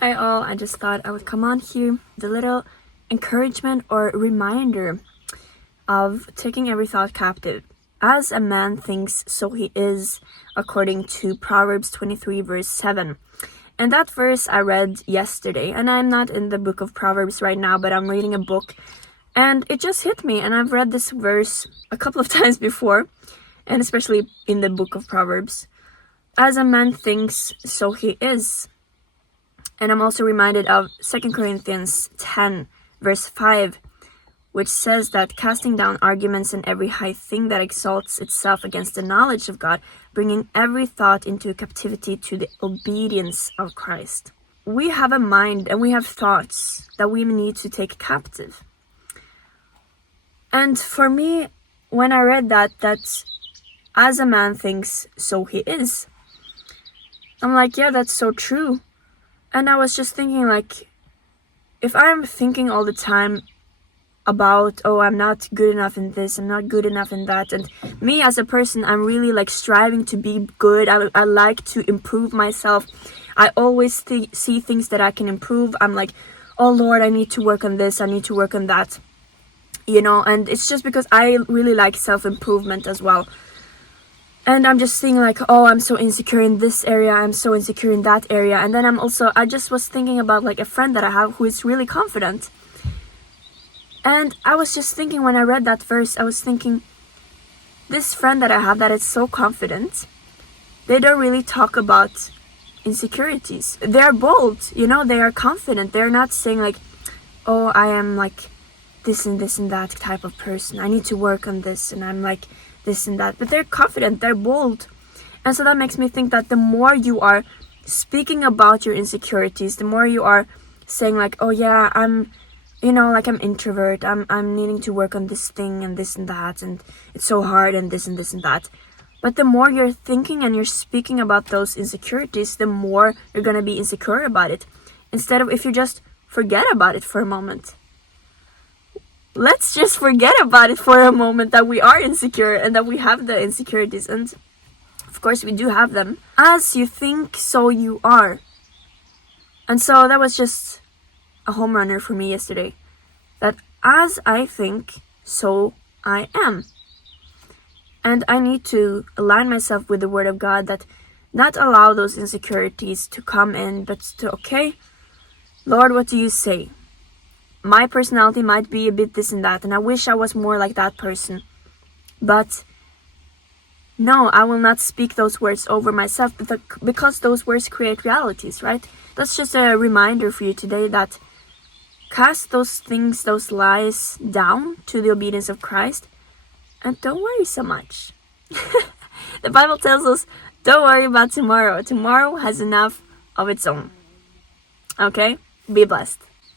Hi all, I just thought I would come on here with a little encouragement or reminder of taking every thought captive. As a man thinks, so he is, according to Proverbs 23 verse 7. And that verse I read yesterday, and I'm not in the book of Proverbs right now, but I'm reading a book, and it just hit me, and I've read this verse a couple of times before, and especially in the book of Proverbs. As a man thinks, so he is. And I'm also reminded of 2 Corinthians 10, verse 5, which says that casting down arguments and every high thing that exalts itself against the knowledge of God, bringing every thought into captivity to the obedience of Christ. We have a mind and we have thoughts that we need to take captive. And for me, when I read that as a man thinks, so he is, I'm like, yeah, that's so true. And I was just thinking, like, if I'm thinking all the time about, oh, I'm not good enough in this, I'm not good enough in that, and me as a person, I'm really like striving to be good. I like to improve myself. I always see things that I can improve. I'm like, oh Lord, I need to work on this, I need to work on that, and it's just because I really like self-improvement as well. And I'm just thinking like, oh, I'm so insecure in this area, I'm so insecure in that area. And then I just was thinking about like a friend that I have who is really confident. And I was just thinking when I read that verse, I was thinking, this friend that I have that is so confident, they don't really talk about insecurities. They're bold, they are confident. They're not saying like, oh, I am like this and that type of person, I need to work on this, and I'm like this and that. But they're confident, they're bold. And so that makes me think that the more you are speaking about your insecurities, the more you are saying like, oh yeah, I'm introvert, I'm needing to work on this thing and this and that, and it's so hard and this and that. But the more you're thinking and you're speaking about those insecurities, the more you're gonna be insecure about it. Instead of if you just forget about it for a moment. Let's just forget about it for a moment that we are insecure and that we have the insecurities. And of course we do have them. As you think, so you are. And so that was just a home runner for me yesterday. That as I think, so I am. And I need to align myself with the word of God, that not allow those insecurities to come in, but to, okay, Lord, what do you say? My personality might be a bit this and that, and I wish I was more like that person. But no, I will not speak those words over myself, because those words create realities, right? That's just a reminder for you today that cast those things, those lies down to the obedience of Christ, and don't worry so much. The Bible tells us, don't worry about tomorrow. Tomorrow has enough of its own. Okay? Be blessed.